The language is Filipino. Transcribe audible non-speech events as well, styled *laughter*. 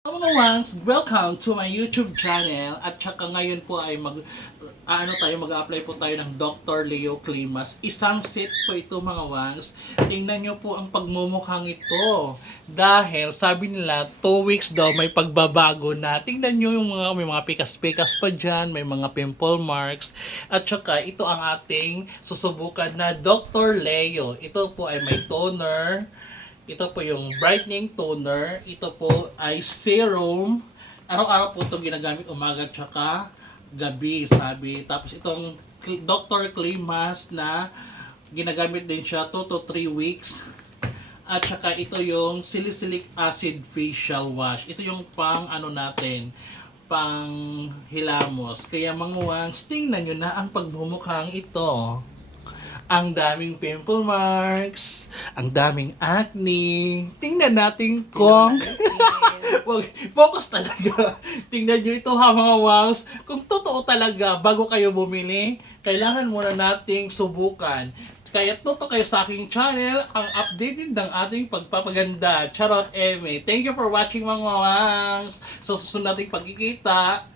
Hello mga wangs, welcome to my YouTube channel at saka ngayon po ay mag ano tayo mag-apply po tayo ng Dr. Leo Climas. Isang set po ito mga wangs. Tingnan nyo po ang pagmumukhang ito. Dahil sabi nila 2 weeks daw may pagbabago na. Tingnan nyo yung mga may mga pikas-pikas pa dyan, may mga pimple marks. At saka ito ang ating susubukan na Dr. Leo. Ito po ay may toner, ito po yung brightening toner. Ito po ay serum. Araw-araw po itong ginagamit umaga at saka gabi, sabi. Tapos itong Dr. Clay Mask na ginagamit din siya 2 to 3 weeks. At saka ito yung salicylic acid facial wash. Ito yung pang ano natin, pang hilamos. Kaya mga wangs, tingnan nyo na ang pagmumukhang ito ang daming pimple marks, ang daming acne. Tingnan natin kung... *laughs* Wag, focus talaga. Tingnan nyo ito ha mga wangs. Kung totoo talaga, bago kayo bumili, kailangan muna nating subukan. Kaya toto kayo sa aking channel, ang updated ng ating pagpapaganda. Charot Eme. Thank you for watching mga wangs. So susunod nating pagkikita.